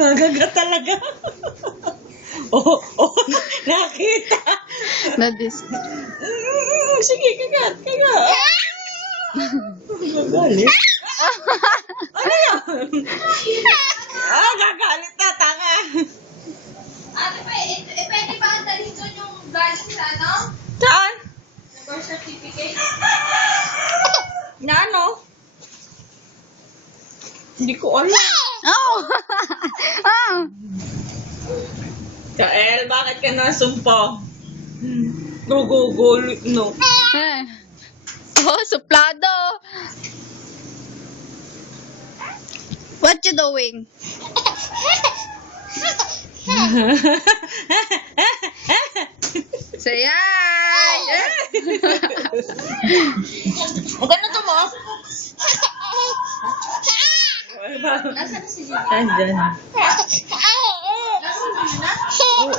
Nagaga talaga. Oh, nakita. Na-dis. Sige, kagat. Gagalit. Ano yan? Gagalit na, tanga. Ate, pwede ba ang dalhin doon yung galing sa ano? Saan? Sa birth certificate? Na ano? Hindi ko alam. Oh! Oh! Kael, bakit ka nasumpa? Gugugulit, no? Eh. Oh, suplado. What you doing? Say hi! Maganda to mo? Nasaan na si Gigi? Andyan. Nasaan na? Oo.